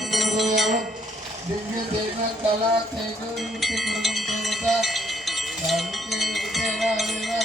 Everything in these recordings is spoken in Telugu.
दिव्य देव कला तेज मूर्ति गुरुम देवता शांति विद्या देवा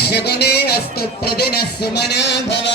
शकुने अस्तु प्रतिनः सुमना भव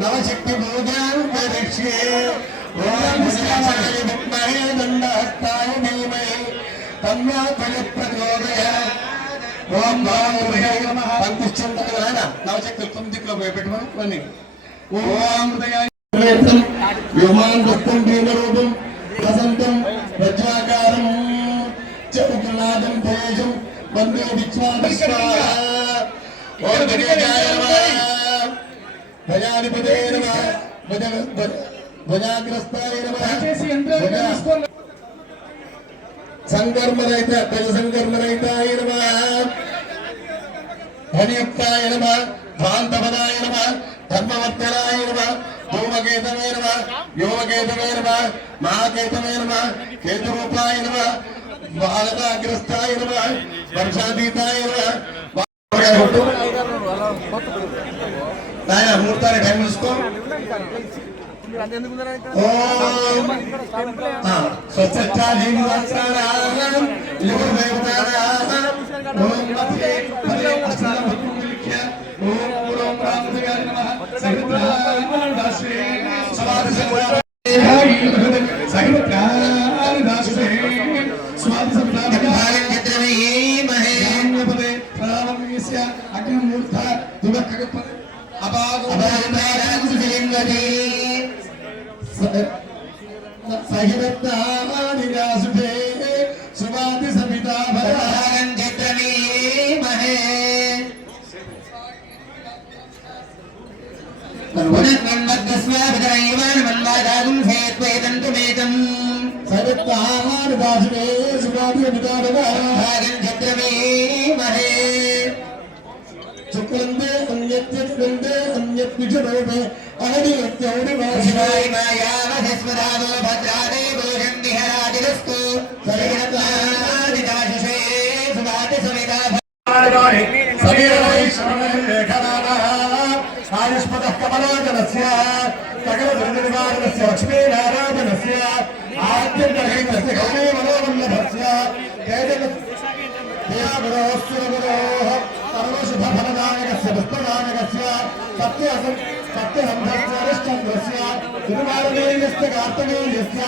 नवशक्ति वंदे भजाधिपते नमः भजाग्रस्ताय नमः संकर्मरहित संकर्मरहिताय नमः धनयुक्ताय नमः भान्तपदाय नमः धर्मवर्तनाय नमः धूमकेतवे नमः व्योमकेतवे नमः महाकेतवे नमः केतुरूपाय नमः बालकाग्रस्ताय नमः वर्षातीताय नमः मुहूर्ताने टाइम చూసుకో ఓం స్వచ్ఛాది నివాసానాం యోగదేవతానాం ఓం మధ్యే పదే అస్నాం భక్తులిఖ్య ఓం ఓం రామదేవాయ నమః సహితాన్ దాసే స్వాది సహితాన్ దాసే స్వాది సంతానం చిత్రమే మహే పదే రామమిస్య అగ్నిమూర్త దుఃఖకప सहितानिरासुते सुवाति सविता भरागं चित्रमे महे तन्वन्मद्दस्वाभिधरैवान मन्वादागुं सेत्वेदन्तुमेतम् सहितानिरासुते सुवाति सविता भरागं चित्रमे महे चुक्रंदे अन्यत्य अन्यत्य अन्यत्य अहदि अत्यौरि वासिनाय माया वधस्व अस्मदादो भद्रादे भोजन्निहरादिरस्तु सरिणत्वादिदाशुषे सुवाति समिता आयुष्मतः कमलाजनस्य सकलदुर्निवारणस्य लक्ष्मीनारायणस्य आद्यग्रहेणस्य गौरी मनोवल्लभस्य तेजगुरोः सर्वशुभफलदायकस्य पुष्पदायकस्य सत्यसन्धस्य हरिश्चन्द्रस्य तिरुमारुणीयस्य कार्तवीर्यस्य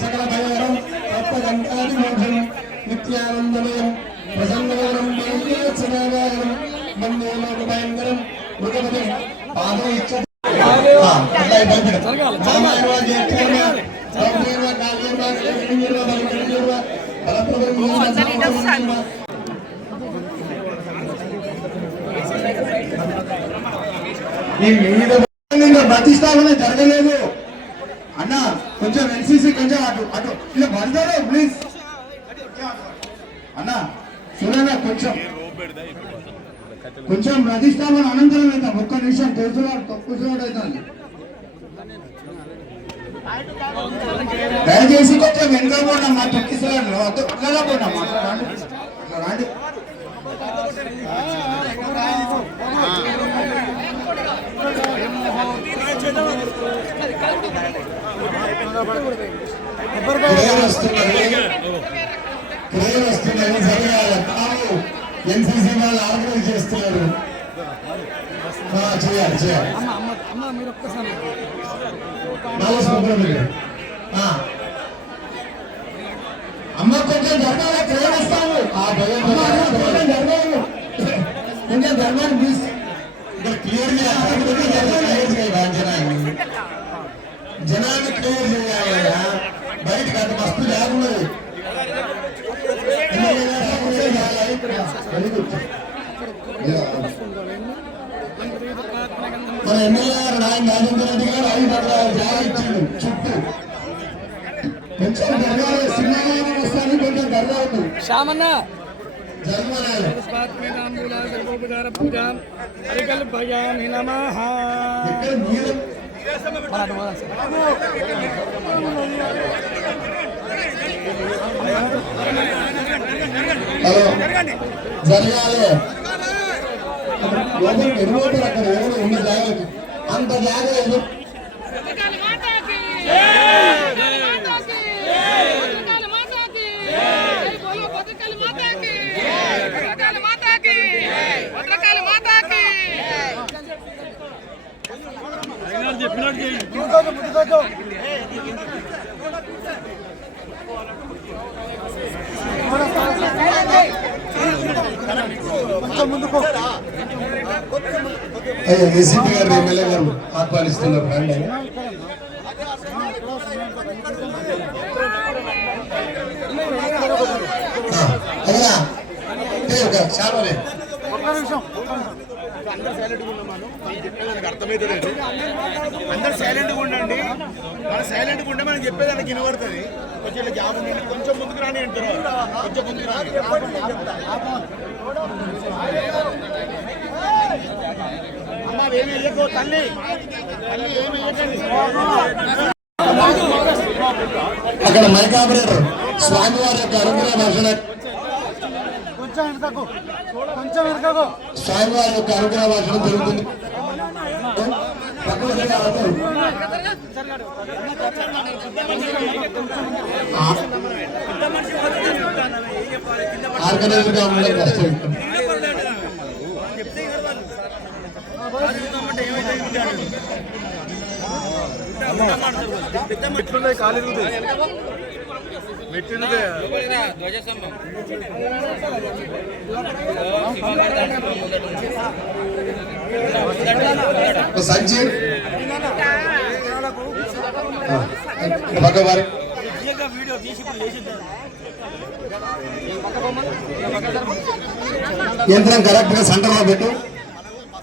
सकल भयहरं तत्त्वगन्तादिमोक्षं नित्यानन्दमयं प्रसन्नवरं सदागारं वन्दे लोकभयङ्करं मृगपतिं पादोच्च ప్రతిష్టాపన జరగలేదు అన్న. కొంచెం ఎన్సీసీ కొంచెం అటు అటు ఇలా పడతారు ప్లీజ్ అన్న. చూడగా కొంచెం ప్రతిష్టాపన అనంతరం అవుతాం. ఒక్క నిమిషం కూర్చున్నాడు అవుతాను. దయచేసి కొంచెం వెనుక పోయినా మా తొక్కిస్తున్నాడు అట్లా పోయినా రాండి. ఎన్సీసీ వాళ్ళు ఆర్గనైజ్ చేస్తున్నారు. చేయాలి చేయాలి. అమ్మ కొంచెం జరగాలి. క్రేన్ ఇస్తాము. కొంచెం జరగాలి. కొంచెం జరగాలి ప్లీజ్. క్లియర్ జనాన్ని క్లియర్ చేయాలి. బయటకు అంత మస్తు లేకున్నది. మన ఎమ్మెల్యే గారు నాయన రాజేంద్ర రెడ్డి గారు 5 ఎకరాల జాగా ఇచ్చిండు చుట్టూ. కొంచెం జరగాలి. సినిమా వస్తాను కొంచెం జరగదు. శ్యామన్న జరగాలి. ఎరువుతారు అక్కడ ఎవరు ఉన్న జాగ్రత్త అంత జాగ్రత్త. అయ్యా ఏసీపీ గారు ఎమ్మెల్యే గారు ఆహ్వానిస్తున్నారు రండి. అయ్యా చాలా అందరు సైలెంట్గా ఉండండి. మన సైలెంట్గా ఉంటే మనం చెప్పేదానికి వినబడుతుంది. కొంచెం జాబ్ ఉండండి, కొంచెం ముందుకు రాని అంటారు. కొంచెం ముందుకు రాని అమ్మ ఏమి వేయకో తల్లి, తల్లి ఏమి వేయకండి. అక్కడ మైక్ ఆపరేటర్ స్వామివారి యొక్క అనుగ్రహ దర్శన స్వామివారి యొక్క అనుగ్రహ దర్శనం జరుగుతుంది. ఆర్గనైజర్ గా ఉండడం కష్టం. సంజీవ్ భగవాన్ యంత్రం కరెక్ట్ గా సెంటర్ లో పెట్టు.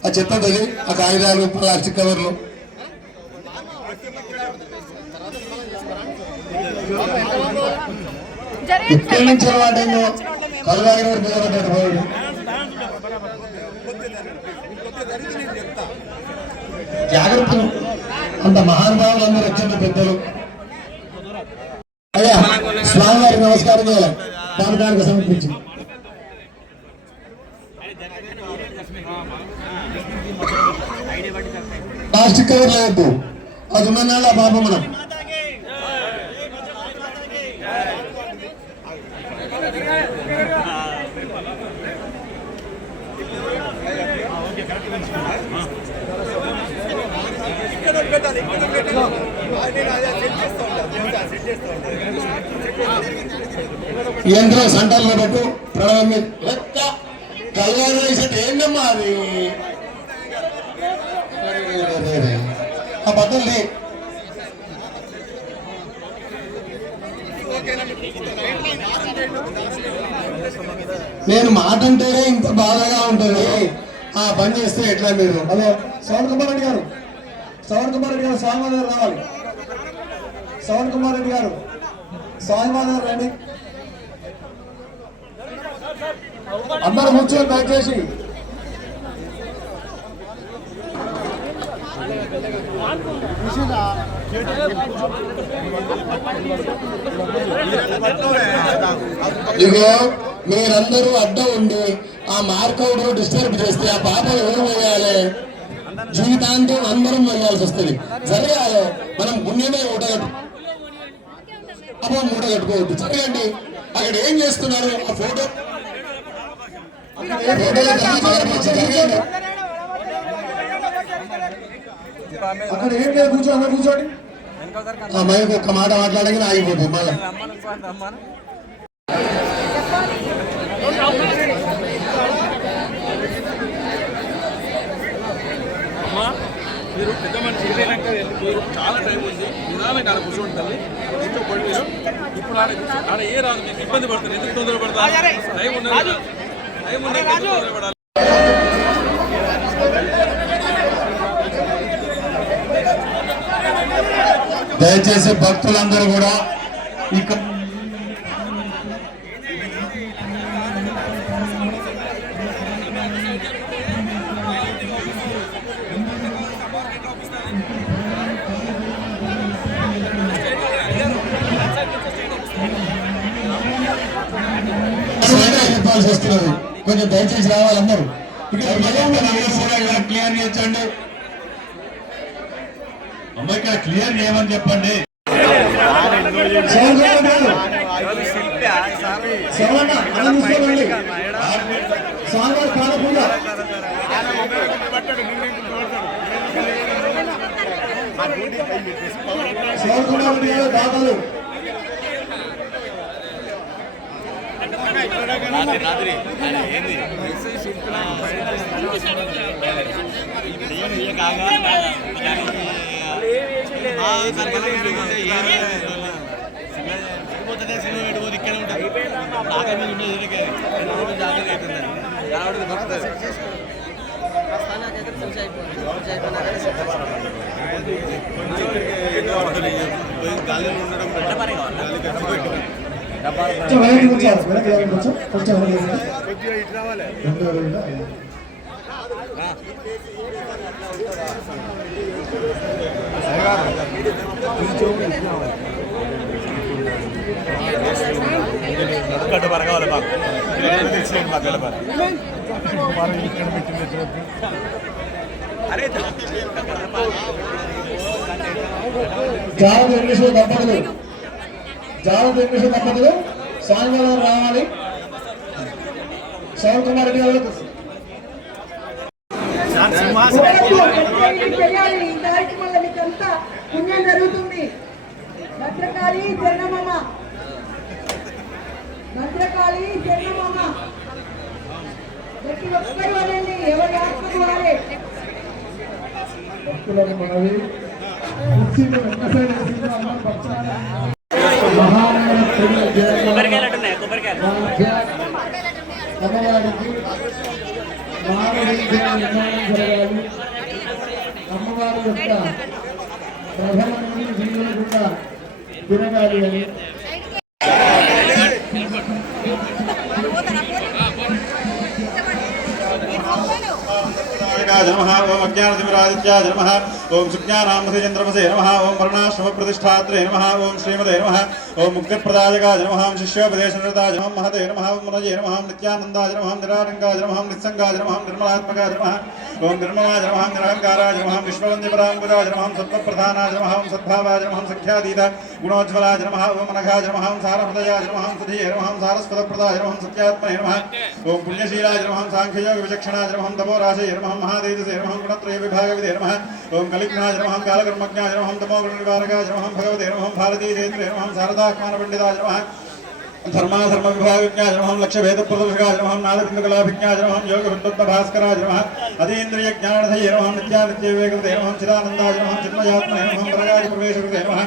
ఆ చెత్త తది, ఆ కాగితాలు ప్లాస్టిక్ కవర్లు ఇక్కడి నుంచి అలవాటైందో కలవారి పిల్లలు జాగ్రత్తలు. అంత మహానుభావులు అందరూ వచ్చిన పెద్దలు. అయ్యా స్వామివారికి నమస్కారం చేయాలి. పానకానికి సమర్పించి ప్లాస్టిక్ కవర్ లేదు, అది ఉన్న నాళ్ళ పాపం మనం. యంత్రం సెంటర్లో పెట్టు. ప్రణవం కల్వారు ఏంటమ్మా అది ఆ బద్దల్ని నేను మాట అంటేనే ఇంత బాధగా ఉంటుంది. ఆ పని చేస్తే ఎట్లా మీరు? హలో శ్రవణ్ కుమార్ రెడ్డి గారు, శ్రవణ్ కుమార్ రెడ్డి గారు స్వామివారి గారు రావాలి. శ్రవణ్ కుమార్ రెడ్డి గారు స్వామివారి గారు రండి. అందరూ కూర్చొని దయచేసి. ఇగో మీరందరూ అడ్డం ఉండి ఆ మార్కౌట్ డిస్టర్బ్ చేస్తే ఆ పాప ఎవరు వేయాలి? జీవితాంతం అందరం వేయాల్సి వస్తుంది. జరగాలి. మనం పుణ్యమే మూటగట్టు అప్పుడు మూట కట్టుకోవద్దు. జరగండి. అక్కడ ఏం చేస్తున్నారు? ఆ ఫోటో అక్కడ ఏం లేదు. కూర్చో, అక్కడ కూర్చోండి. మైక్ ఒక్క మాట మాట్లాడగానే ఆగిపోతుంది. మళ్ళీ మీరు పెద్ద మనిషి ఏదైనాక మీరు చాలా టైం ఉంది. నిదానంగా ఆడ కూర్చోండి తల్లి. కూర్చోబడి మీరు ఇప్పుడు ఆడ ఏ రాదు, మీకు ఇబ్బంది పడుతుంది. ఎందుకు తొందర పడతారు? టైం ఉన్నది, టైం ఉన్నది, తొందర పడాలి. దయచేసి భక్తులందరూ కూడా ఇక్కడ వస్తున్నది. కొంచెం దయచేసి రావాలి అందరూ. క్లియర్ చేయండి. అమ్మాయికి క్లియర్ చేయమని చెప్పండి. ఆ డ్యూటీ పైన పెట్టేసి శివకుమార్ గారు దాతలు సినిమా పెట్టుకోదు ఇక్కడ ఉంటుంది నాకే మీద ఉండేది జాగ్రత్త అవుతుంది గాలిలో ఉండడం కొద్దిగా ఇటు రావాలి గడ్డపార కావాలి మాకు మాకు గడ్డపార ఇక్కడ పెట్టిన జాగ్రత్త ఇంగ్లీష్ దంపతులు సాయంకాలం రావాలి. శివకుమార్ రెడ్డి గారు పుణ్యం జరుగుతుంది. భద్రకాళి జన్మమ్మ ప్రతి ఒక్కరు వాళ్ళండి ఎవరి ఆత్మకు వారే మనవి అమ్మవారికి జరగాలి. అమ్మవారి యొక్క ప్రథమ నుండి వీళ్ళు కూడా తిరగాలి అని नमः ओम अज्ञानतिमिरादित्याय नमः ओम सुज्ञानामधिचन्द्रमसे नमः ओम वर्णाश्रमप्रतिष्ठात्रे नमः ओम श्रीमते नमः ओम मुक्तिप्रदायकाय नमः ओम शिष्योपदेशनिरताय नमः महते नमः ओम मुनये नमः नित्यानन्दाय नमः निराटङ्काय नमः निस्सङ्गाय नमः निर्मलात्मकाय नमः ओम निर्ममाय नमः निरहङ्काराय नमः विश्ववन्द्यपराङ्कुजाय नमः सत्त्वप्रधानाय नमः ओम सद्भावाय नमः सख्यातीत गुणोज्ज्वलाय नमः ओम अनघाय नमः ओम सारहृदयाय नमः सुधीये नमः सारस्वतप्रदाय नमः सत्यात्मने नमः ओम पुण्यशीलाय नमः सांख्ययोग विचक्षणाय नमः तपोराशये नमः महादेवसे नमः गुणत्रय विभागविदे नमः ओम कलिघ्नाय नमः कालकर्मज्ञाय नमः तमोगुणनिवारकाय नमः भगवते नमः भारतीदेन्द्रे नमः शारदात्मानपण्डिताय नमः धर्माधर्म विभागज्ञाय नमः लक्ष्यभेदप्रदर्शकाय नमः नादबिन्दुकलाभिज्ञाय नमः योगविद्वद्भास्कराय नमः अतीन्द्रियज्ञानधये नमः नित्यानित्यविवेकवते नमः चिदानन्दाय नमः चिन्मयात्मने नमः परगादिप्रवेशकृते नमः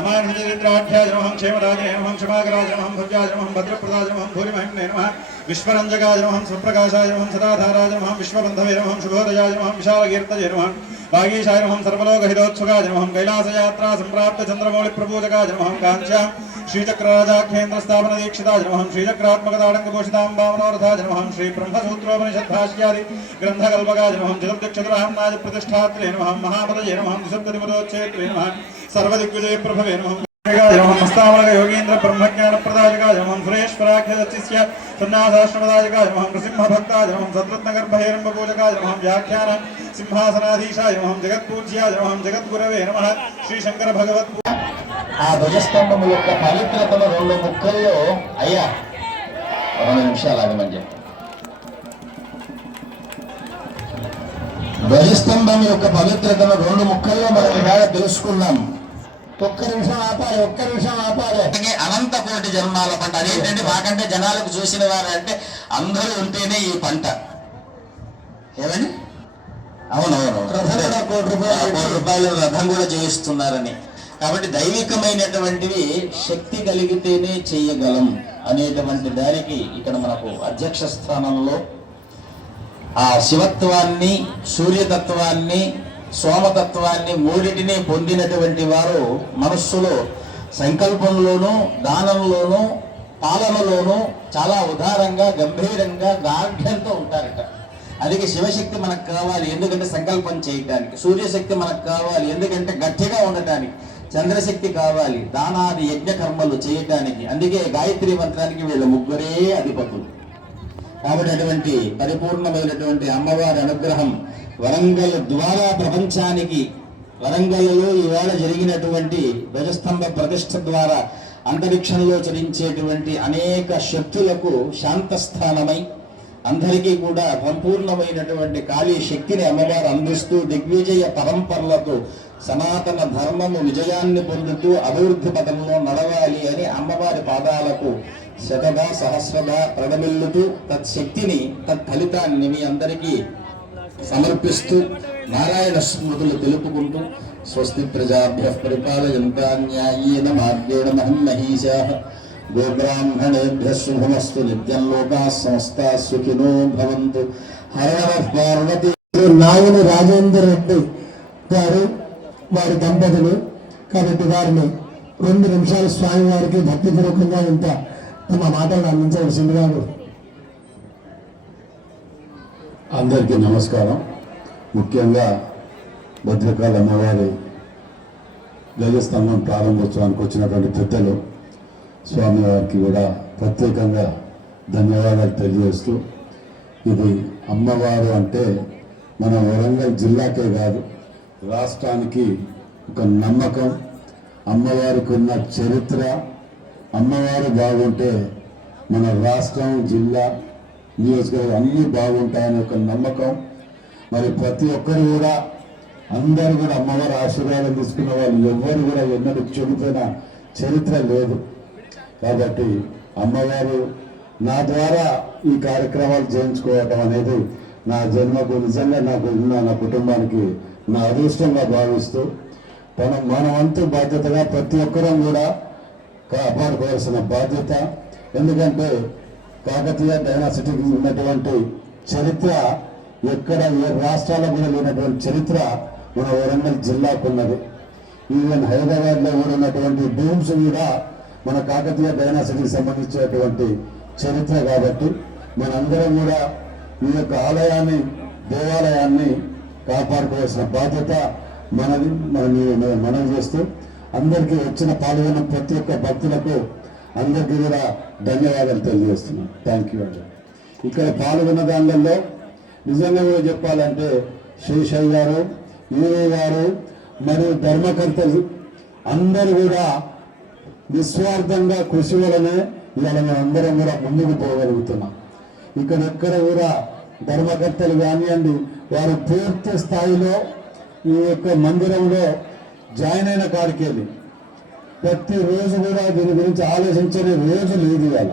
अमानिन्द्राढ्याय नमः क्षेमराजने नमः क्षमाकराय नमः भव्याय नमः भद्रप्रदाय नमः भूरिमहिम्ने नमः विश्वरञ्जकाय नमः स्वप्रकाशाय नमः सदाधाराय नमः विश्वबन्धवे नमः शुभोदयाय नमः विशालकीर्तये नमः वागीशाय नमः सर्वलोकहितोत्सुकाय नमः कैलासयात्रा सम्प्राप्त चन्द्रमौलिप्रपूजकाय नमः काञ्च्या श्रीचक्राजाख्येन्द्रस्थापनदीक्षिताय नमः श्रीचक्रात्मकताडङ्गभूषितां नमः श्री ब्रह्मसूत्रोपनिषद्भाष्यादि ग्रन्थकल्पकाय नमः चतुर्दक्षचतुराह्नाय प्रतिष्ठात्रे नमः महापदये नमः द्विसप्ततिपदोच्चेत्रे नमः सर्वदिग्विजय प्रभवे नमः मस्तावलक योगीन्द्र ब्रह्मज्ञानप्रदायकाय नमः सुरेश्वराख्यदचिस्य सन्न्यासाश्रमदायकाय नमः नृसिंहभक्ताय नमः सद्रत्नगर्भहेरम्बपूजकाय नमः व्याख्यान सिंहासनाधीशाय नमः जगत्पूज्याय नमः जगद्गुरवे नमः श्रीशंकर भगवत् ఆ ధ్వజస్తంభము యొక్క పవిత్రతను రెండు ముక్కల్లో అయ్యా 2 నిమిషాలు ఆగమని చెప్పి ధ్వజస్తంభం యొక్క పవిత్రతను 2 ముక్కల్లో మనం బాగా తెలుసుకున్నాం. ఒక్క నిమిషం ఆపాలి. అనంత కోటి జన్మాల పంట అదేంటంటే మాకంటే జనాలకు చూసిన వారు అంటే అందరూ ఉంటేనే ఈ పంట ఏమని అవునవును కోటి రూపాయలు రథం కూడా చేయిస్తున్నారని. కాబట్టి దైవికమైనటువంటివి శక్తి కలిగితేనే చేయగలం అనేటువంటి దానికి ఇక్కడ మనకు అధ్యక్ష స్థానంలో ఆ శివత్వాన్ని సూర్యతత్వాన్ని సోమతత్వాన్ని మూడిటిని పొందినటువంటి వారు మనస్సులో సంకల్పంలోనూ దానంలోనూ పాలనలోనూ చాలా ఉదారంగా గంభీరంగా గాఢ్యంతో ఉంటారట. అందుకే శివశక్తి మనకు కావాలి ఎందుకంటే సంకల్పం చేయడానికి, సూర్యశక్తి మనకు కావాలి ఎందుకంటే గట్టిగా ఉండటానికి, చంద్రశక్తి కావాలి దానాది యజ్ఞ కర్మలు చేయడానికి. అందుకే గాయత్రి మంత్రానికి వీళ్ళు ముగ్గురే అధిపతులు. కాబట్టి అటువంటి పరిపూర్ణమైనటువంటి అమ్మవారి అనుగ్రహం వరంగల్ ద్వారా ప్రపంచానికి, వరంగల్లో ఈవేళ జరిగినటువంటి ధ్వజస్తంభ ప్రతిష్ఠ ద్వారా అంతరిక్షంలో చరించేటువంటి అనేక శక్తులకు శాంతస్థానమై అందరికీ కూడా సంపూర్ణమైనటువంటి కాళీ శక్తిని అమ్మవారు అందిస్తూ దిగ్విజయ పరంపరలతో సనాతన ధర్మము విజయాన్ని పొందుతూ అభివృద్ధి పథంలో నడవాలి అని అమ్మవారి పాదాలకు శతగా సహస్రగా ప్రడమిల్లుతూ తత్శక్తిని తత్ఫలితాన్ని మీ అందరికీ సమర్పిస్తూ నారాయణ స్మృతులు తెలుపుకుంటూ స్వస్తి ప్రజాభ్య పరిపాలయంతా న్యాయేన మార్గేణ మహిమహీశాః గోబ్రాహ్మణేభ్య శుభమస్తు నిత్యం లోకాః సమస్తాః సుఖినో భవంతు. హర నమః పార్వతీ. నాయని రాజేందర్ రెడ్డి గారు వారి దంపతులు కాబట్టి వారిని 2 నిమిషాలు స్వామి వారికి భక్తిపూర్వకంగా ఇంత తమ మాటలను అందించవలసిందిగా. అందరికీ నమస్కారం. ముఖ్యంగా భద్రకాళి అమ్మవారి ధ్వజస్తంభం ప్రారంభోత్సవానికి వచ్చినటువంటి పెద్దలు స్వామివారికి కూడా ప్రత్యేకంగా ధన్యవాదాలు తెలియజేస్తూ, ఇది అమ్మవారు అంటే మన వరంగల్ జిల్లాకే కాదు రాష్ట్రానికి ఒక నమ్మకం. అమ్మవారికి ఉన్న చరిత్ర, అమ్మవారు బాగుంటే మన రాష్ట్రం, జిల్లా, నియోజకవర్గం అన్నీ బాగుంటాయని ఒక నమ్మకం. మరి ప్రతి ఒక్కరు కూడా అందరూ కూడా అమ్మవారి ఆశీర్వాదం తీసుకున్న వాళ్ళు ఎవ్వరు కూడా ఎన్నడూ చెడిపోయిన చరిత్ర లేదు. కాబట్టి అమ్మవారు నా ద్వారా ఈ కార్యక్రమాలు చేయించుకోవటం అనేది నా జన్మకు నిజంగా నాకు నా కుటుంబానికి నా అదృష్టంగా భావిస్తూ మన వంతు బాధ్యతగా ప్రతి ఒక్కరం కూడా కాపాడుకోవాల్సిన బాధ్యత. ఎందుకంటే కాకతీయ డైనాసిటీకి ఉన్నటువంటి చరిత్ర ఎక్కడ ఏ రాష్ట్రాల్లో కూడా లేనటువంటి చరిత్ర మన వరంగల్ జిల్లాకు ఉన్నది. ఈవెన్ హైదరాబాద్లో కూడా ఉన్నటువంటి డూమ్స్ కూడా మన కాకతీయ డైనాసిటీకి సంబంధించినటువంటి చరిత్ర. కాబట్టి మనందరం కూడా ఈ యొక్క ఆలయాన్ని, దేవాలయాన్ని కాపాడుకోవాల్సిన బాధ్యత మనది. మనం చేస్తూ అందరికీ వచ్చిన పాల్గొన్న ప్రతి ఒక్క భక్తులకు అందరికీ కూడా ధన్యవాదాలు తెలియజేస్తున్నాను. థ్యాంక్ యూ అండి. ఇక్కడ పాల్గొన్న దానిలో నిజంగా కూడా చెప్పాలంటే శేషయ్య గారు, ఈవే గారు మరియు ధర్మకర్తలు అందరూ కూడా నిస్వార్థంగా కృషి వలనే ఇవాళ మేము అందరం కూడా ముందుకు పోగలుగుతున్నాం. ఇక్కడెక్కడ కూడా ధర్మకర్తలు కానివ్వండి, వారు పూర్తి స్థాయిలో ఈ యొక్క మందిరంలో జాయిన్ అయిన కాడికెళ్ళి ప్రతిరోజు కూడా దీని గురించి ఆలోచించని రోజు లేదు ఇవాళ.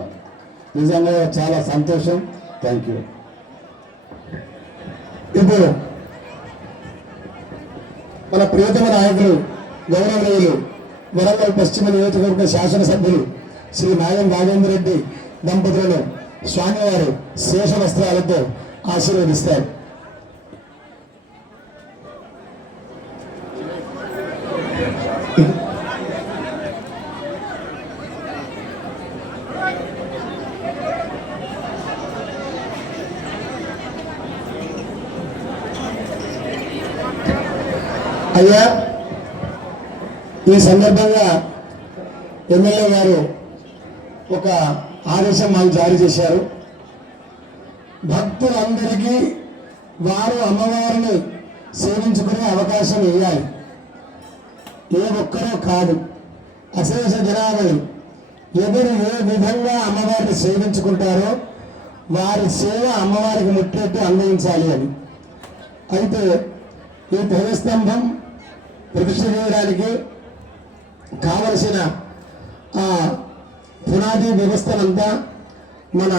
నిజంగా చాలా సంతోషం. Thank you. ఇప్పుడు మన ప్రియతమ నాయకులు గౌరవనీయులు వరంగల్ పశ్చిమ నియోజకవర్గ శాసనసభ్యులు శ్రీ నాయం రాజేందర్ రెడ్డి దంపతులను స్వామివారు శేష వస్త్రాలతో ఆశీర్వదిస్తారు. అయ్యా, ఈ సందర్భంగా ఎమ్మెల్యే గారు ఒక ఆదేశం మాకు జారీ చేశారు. భక్తులందరికీ వారు అమ్మవారిని సేవించుకునే అవకాశం ఇవ్వాలి. ఏ ఒక్కరో కాదు, అశేష జనాభాని ఎవరు ఏ విధంగా అమ్మవారిని సేవించుకుంటారో వారి సేవ అమ్మవారికి ముట్టేట్టు అందించాలి అని. అయితే ఈ ధ్వజస్తంభం ప్రతిష్ఠ చేయడానికి కావలసిన ఆ పునాది వ్యవస్థనంతా మన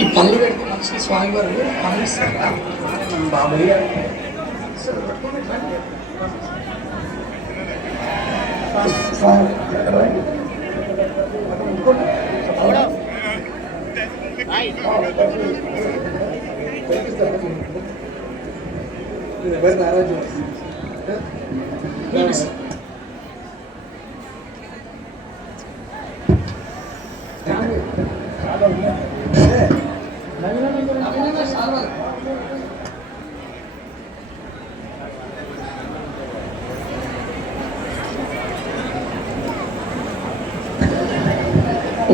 ఈ పళ్ళు పెడితే మంచి స్వామివారు బాబయ్య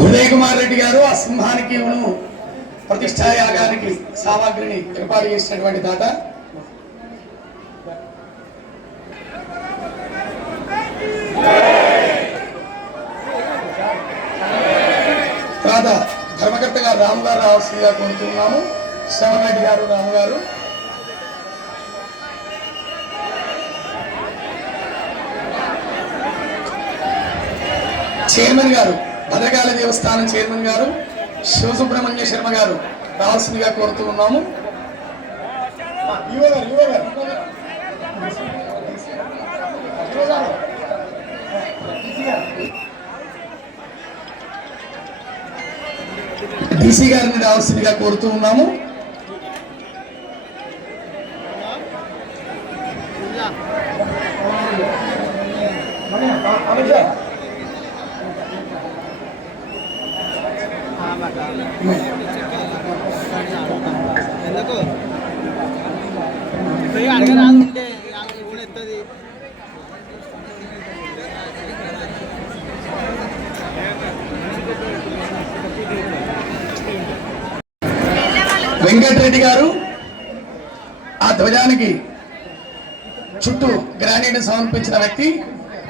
ఉదయ్ కుమార్ రెడ్డి గారు ఆ సింహానికి ప్రతిష్టాయాగానికి సామాగ్రిని ఏర్పాటు చేసినటువంటి దాత. రాము గారు రావాల్సిందిగా కోరుతున్నాము. శ్రవణ్ రెడ్డి గారు, రాము గారు. చైర్మన్ గారు, భద్రకాళ దేవస్థానం చైర్మన్ గారు శివసుబ్రహ్మణ్య శర్మ గారు రావాల్సిందిగా కోరుతూ ఉన్నాము. డీసీ గారిని రావాల్సిందిగా కోరుతూ ఉన్నాము. ఎందుకు అడగరాకుంటే ఎత్తది. వెంకటరెడ్డి గారు ఆ ధ్వజానికి చుట్టూ గ్రానైట్ సమర్పించిన వ్యక్తి.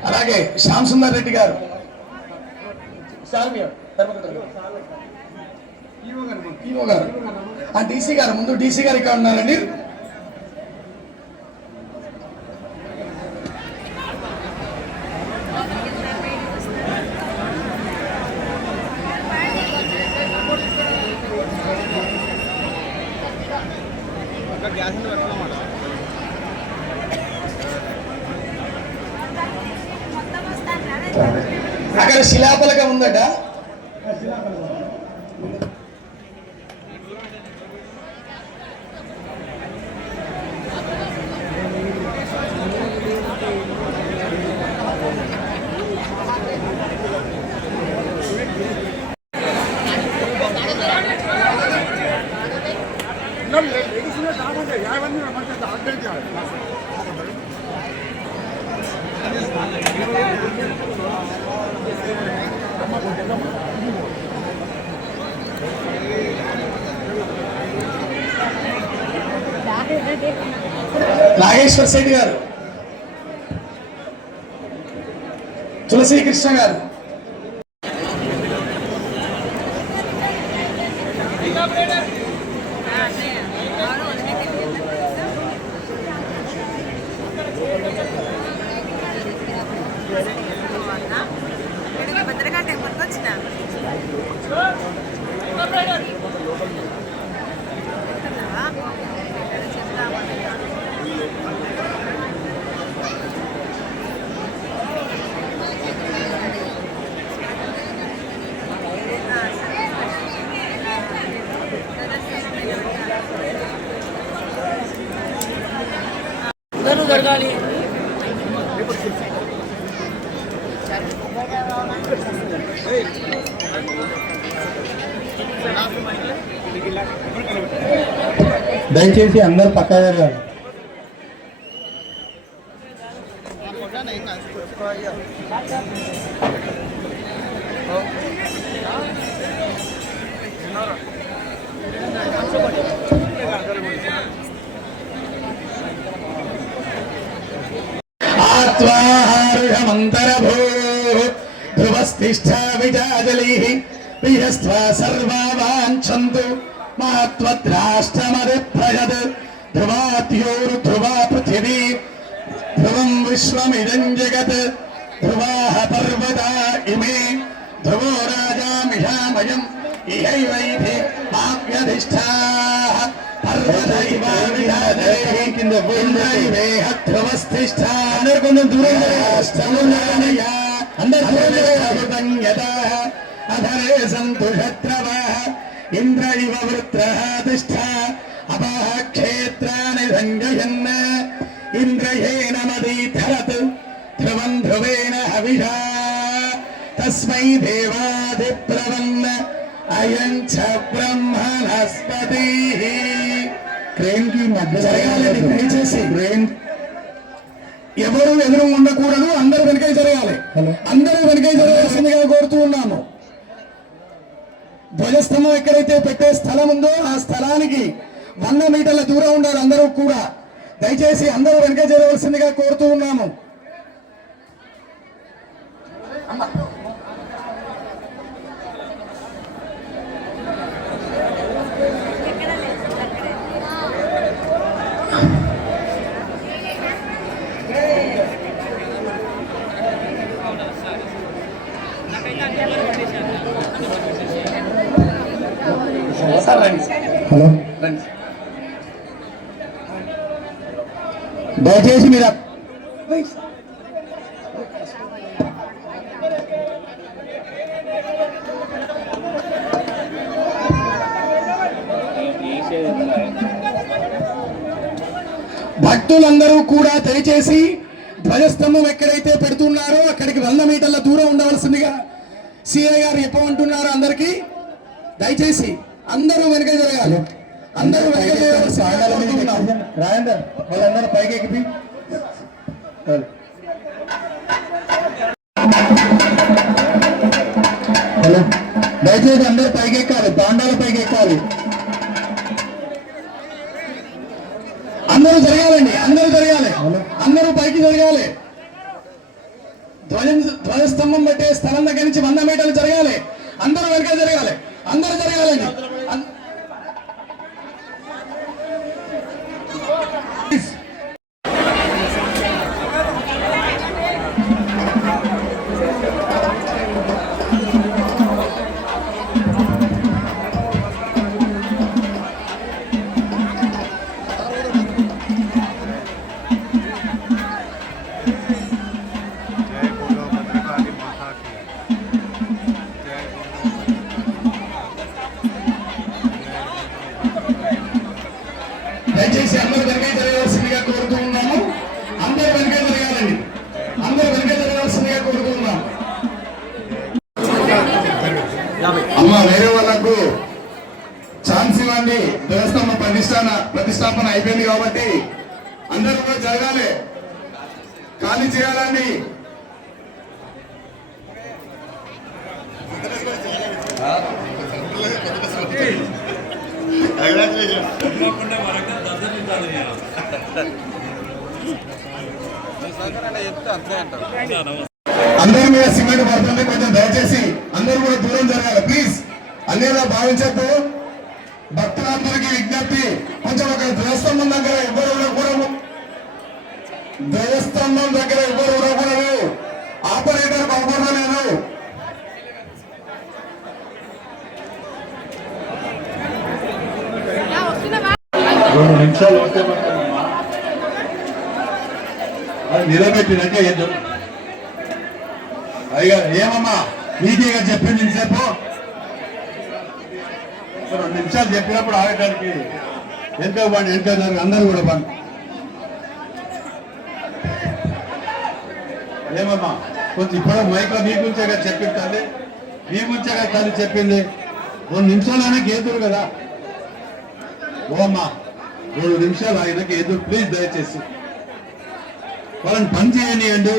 అలాగే శ్యామ్ సుందర్ రెడ్డి గారు, ఈవో గారు, ఆ డీసీ గారు ముందు, డీసీ గారు ఇక్కడ ఉన్నారండి. అక్కడ శిలాపలకం ఉందట. నాగేశ్వర శెట్టి గారు, తులసి కృష్ణ గారు, జరగాలి. దయచేసి అందరూ పక్కా జరగాలి. ఆత్వాహారుహమంతరభూ ధ్రువస్థిష్ఠా విజాజలీః విహస్త్వా సర్వా వాంఛन्तు మాత్వద్రాష్ట్రమధిప్రజత్ ధ్రువాద్యోర్ధ్రువా పృథివీ ధ్రువం విశ్వమిదం జగత్ ధ్రువాః పర్వతా ఇమే ధ్రువో రాజామిషామయం ఇహైవైధి మావ్యధిష్ఠాః కొంచెం దూరం అధరే సంతు శత్రవః ఇంద్ర ఇవ వృత్రః తిష్ఠ అపః క్షేత్రాని సంజయన్ ఇంద్రయేణ మదీధరత్ ధ్రువం ధ్రువేణ హవిషా తస్మై దేవాదిప్రవన్న అయం చ బ్రహ్మణస్పతిః. క్రేన్ కి మధ్య జరగాలి. దయచేసి క్రేన్ ఎవరు ఎదురు ఉండకూడదు, అందరూ వెనక జరగాలి. అందరూ వెనక జరగాల్సిందిగా కోరుతూ ఉన్నాము. ధ్వజస్తంభం ఎక్కడైతే పెట్టే స్థలం ఉందో ఆ స్థలానికి 100 మీటర్ల దూరం ఉండాలి. అందరూ కూడా దయచేసి అందరూ వెనక జరగవలసిందిగా కోరుతూ ఉన్నాము. హలో, దయచేసి మీరు భక్తులందరూ కూడా దయచేసి ధ్వజస్తంభం ఎక్కడైతే పెడుతున్నారో అక్కడికి 100 మీటర్ల దూరం ఉండవలసిందిగా సిఐ గారు చెప్పమంటున్నారు. అందరికీ దయచేసి అందరూ వెనక జరగాలి. అందరూ వెనక రాయందర్ వాళ్ళందరూ పైకి ఎక్కి హలో, దయచేసి అందరూ పైకి ఎక్కాలి. తాండాల పైకి ఎక్కాలి. అందరూ జరగాలండి, అందరూ జరగాలి, అందరూ పైకి జరగాలి. ధ్వజస్తంభం పెట్టే స్థలం దగ్గర నుంచి 100 మీటర్లు జరగాలి. అందరూ వెనక జరగాలి, అందరూ జరగాలండి. దయచేసి అందరూ వెనక జరగాల్సిందిగా కోరుతూ ఉన్నాము. అందరూ వెనక జరగాలండి, అందరూ వెనక జరగాల్సిందిగా కోరుతూ ఉన్నాము. అమ్మ, వేరే వాళ్ళకు ఛాన్స్ ఇవ్వండి. ధ్వజస్తంభ ప్రతిష్టాపన అయిపోయింది కాబట్టి అందరూ కూడా జరగాలి, ఖాళీ చేయాలండి. అందరి మీద సిమెంట్ పడుతుంది, కొంచెం దయచేసి అందరూ కూడా దూరం జరగాలి ప్లీజ్. అన్నేలా భావించద్దు. భక్తులందరికీ విజ్ఞప్తి, కొంచెం ఒక ధ్వజస్తంభం దగ్గర ఎవరు ఉండకూడదు. ధ్వజస్తంభం దగ్గర ఎవరు ఉండకూడదు. ఆపరేటర్ అవసరం లేదు. రెండు నిమిషాలు నిలబెట్టినట్టే ఏదో అయ్యా. ఏమమ్మా మీకేగా చెప్పింది ఇంతసేపు? 2 నిమిషాలు చెప్పినప్పుడు ఆగటానికి వెనుక పండి, వెనుక అందరూ కూడా పండి. ఏమమ్మా కొంచెం ఇప్పుడు మైక్లో మీ గురించే కదా చెప్పింది, మీ గురించే కదా తల్లి చెప్పింది. 2 నిమిషాలు ఎదురు కదా. ఓ అమ్మా 2 నిమిషాలు ఆయనకి ఎదురు ప్లీజ్, దయచేసి వాళ్ళని పని చేయనియండి.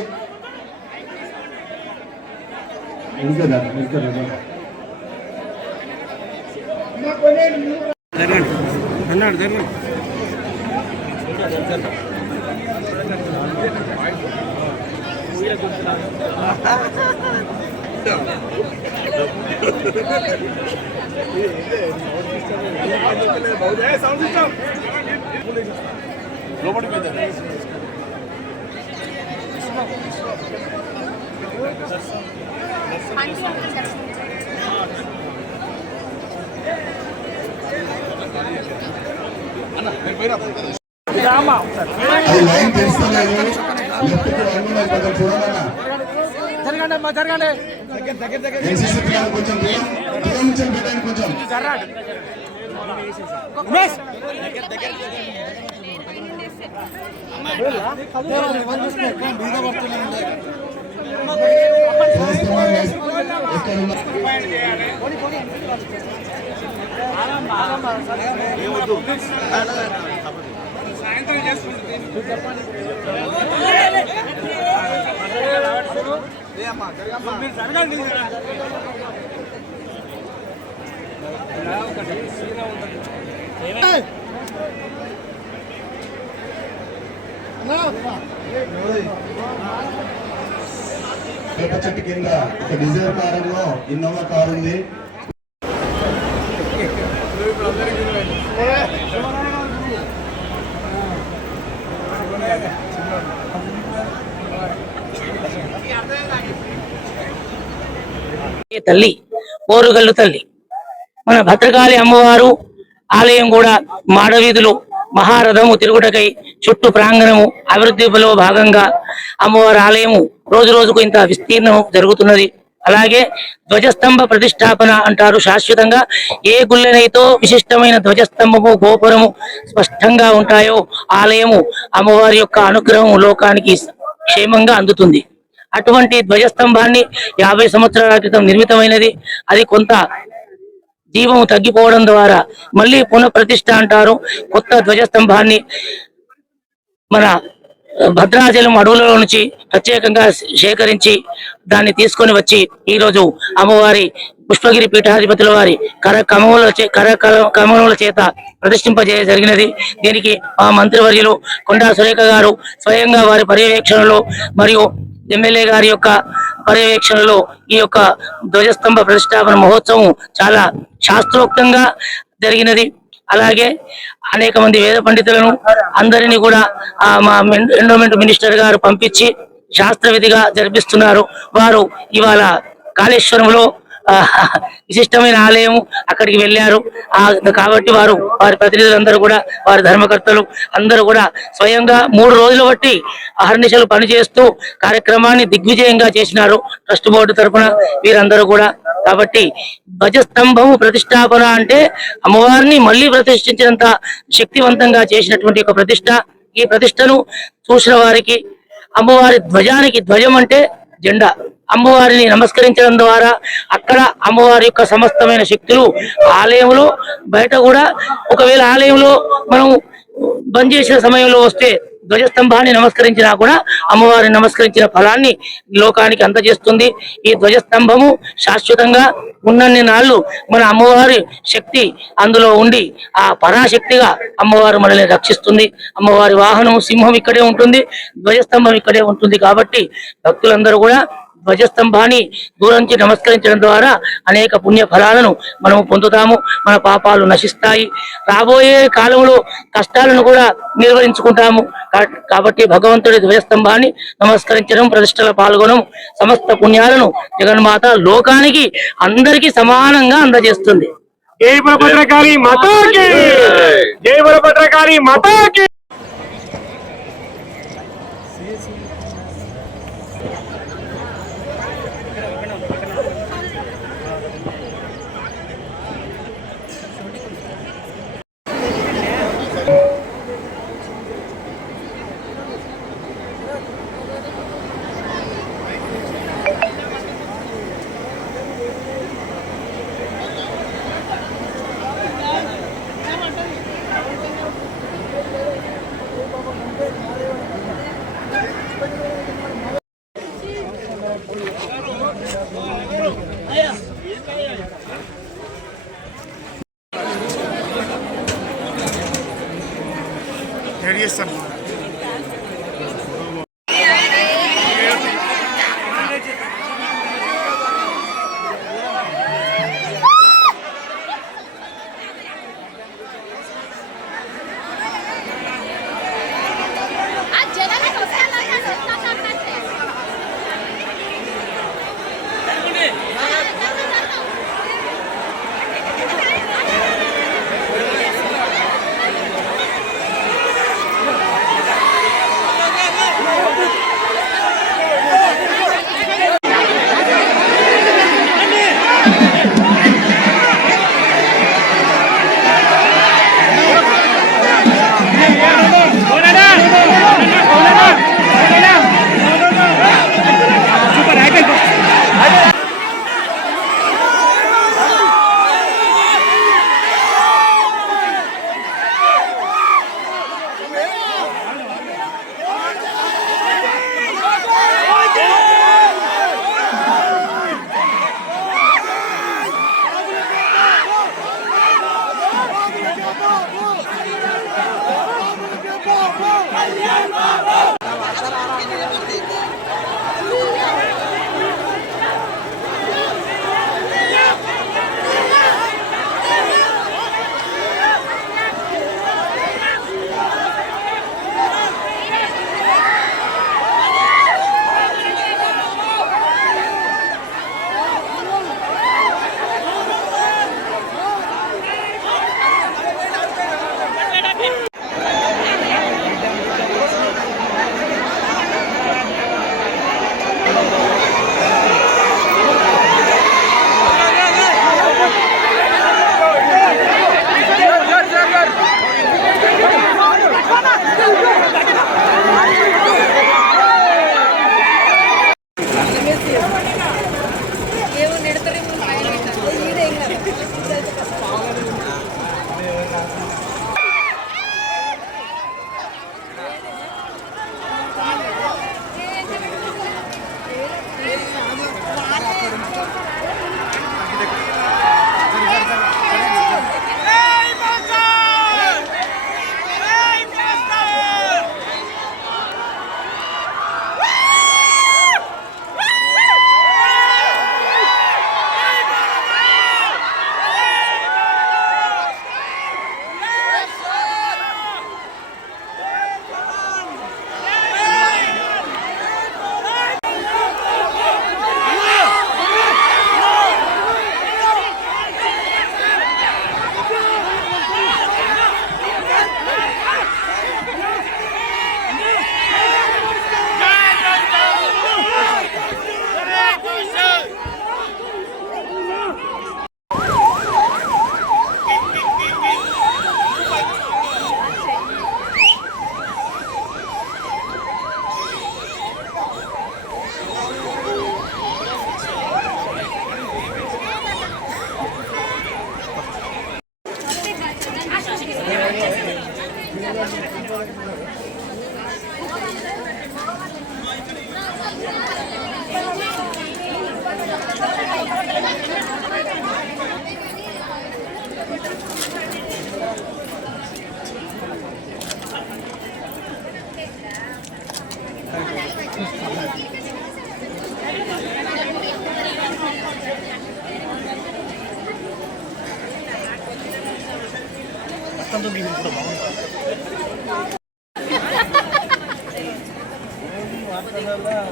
అన్నాడు జరగండి. లైన్ తెలుస్తలేదు. చూడాలన్నా జరగండి. ఎన్సీసీ పిల్లలు కొంచెం దూరం నుంచి పెట్టండి. కొంచెం సాయంత్రం చేసుకుంటుంది. వేప చెట్టు కింద ఒక డిజైర్ కారులో ఇన్నోవా కారు ఉంది. తల్లి, ఓరుగల్లు తల్లి. మన భద్రకాళి అమ్మవారు ఆలయం కూడా మాడవీధులు మహారథము తిరుగుటకై చుట్టూ ప్రాంగణము అభివృద్ధిలో భాగంగా అమ్మవారి ఆలయము రోజు రోజుకు ఇంత విస్తీర్ణం జరుగుతున్నది. అలాగే ధ్వజస్తంభ ప్రతిష్టాపన అంటారు. శాశ్వతంగా ఏ గుళ్ళనైతో విశిష్టమైన ధ్వజస్తంభము గోపురము స్పష్టంగా ఉంటాయో ఆలయము అమ్మవారి యొక్క అనుగ్రహం లోకానికి క్షేమంగా అందుతుంది. అటువంటి ధ్వజస్తంభాన్ని 50 సంవత్సరాల క్రితం నిర్మితమైనది. అది కొంత జీవం తగ్గిపోవడం ద్వారా మళ్ళీ పునఃప్రతిష్ఠ అంటారు. కొత్త ధ్వజస్తంభాన్ని మన భద్రాచలం అడవులలో నుంచి ప్రత్యేకంగా సేకరించి దాన్ని తీసుకొని వచ్చి ఈ రోజు అమ్మవారి పుష్పగిరి పీఠాధిపతుల వారి కరకమల చేత ప్రతిష్ఠింపజేయజరిగినది. దీనికి మా మంత్రివర్యులు కొండా సురేఖ గారు స్వయంగా వారి పర్యవేక్షణలో మరియు ఎమ్మెల్యే గారి యొక్క పర్యవేక్షణలో ఈ యొక్క ధ్వజస్తంభ ప్రతిష్టాపన మహోత్సవం చాలా శాస్త్రోక్తంగా జరిగినది. అలాగే అనేక మంది వేద పండితులను అందరినీ కూడా మా ఎండోమెంట్ మినిస్టర్ గారు పంపించి శాస్త్రవిధిగా జరిపిస్తున్నారు. వారు ఇవాళ కాళేశ్వరంలో విశిష్టమైన ఆలయం అక్కడికి వెళ్ళారు. కాబట్టి వారి ప్రతినిధులందరూ కూడా వారి ధర్మకర్తలు అందరూ కూడా స్వయంగా 3 రోజులు బట్టి అహర్నిశలు పనిచేస్తూ కార్యక్రమాన్ని దిగ్విజయంగా చేసినారు ట్రస్ట్ బోర్డు తరఫున వీరందరూ కూడా. కాబట్టి ధ్వజస్తంభము ప్రతిష్టాపన అంటే అమ్మవారిని మళ్ళీ ప్రతిష్ఠించినంత శక్తివంతంగా చేసినటువంటి ఒక ప్రతిష్ట. ఈ ప్రతిష్టను చూసిన వారికి అమ్మవారి ధ్వజానికి, ధ్వజం అంటే జెండా, అమ్మవారిని నమస్కరించడం ద్వారా అక్కడ అమ్మవారి యొక్క సమస్తమైన శక్తులు ఆలయంలో బయట కూడా, ఒకవేళ ఆలయంలో మనం బంద్ చేసిన సమయంలో వస్తే ధ్వజస్తంభాన్ని నమస్కరించినా కూడా అమ్మవారిని నమస్కరించిన ఫలాన్ని లోకానికి అందజేస్తుంది. ఈ ధ్వజస్తంభము శాశ్వతంగా ఉన్నన్ని నాళ్ళు మన అమ్మవారి శక్తి అందులో ఉండి ఆ పరాశక్తిగా అమ్మవారు మనల్ని రక్షిస్తుంది. అమ్మవారి వాహనం సింహం ఇక్కడే ఉంటుంది, ధ్వజస్తంభం ఇక్కడే ఉంటుంది. కాబట్టి భక్తులందరూ కూడా ధ్వజస్తంభాన్ని దూరం నుంచి నమస్కరించడం ద్వారా అనేక పుణ్య ఫలాలను మనము పొందుతాము. మన పాపాలు నశిస్తాయి. రాబోయే కాలంలో కష్టాలను కూడా నిర్వహించుకుంటాము. కాబట్టి భగవంతుడి ధ్వజస్తంభాన్ని నమస్కరించడం, ప్రతిష్టలో పాల్గొనడం సమస్త పుణ్యాలను జగన్మాత లోకానికి అందరికీ సమానంగా అందజేస్తుంది. జై బలభద్రకాళి మాతాకి, జై బలభద్రకాళి మాతాకి.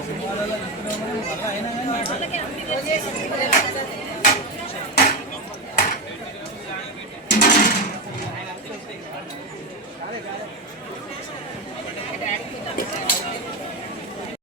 సినిమాలలో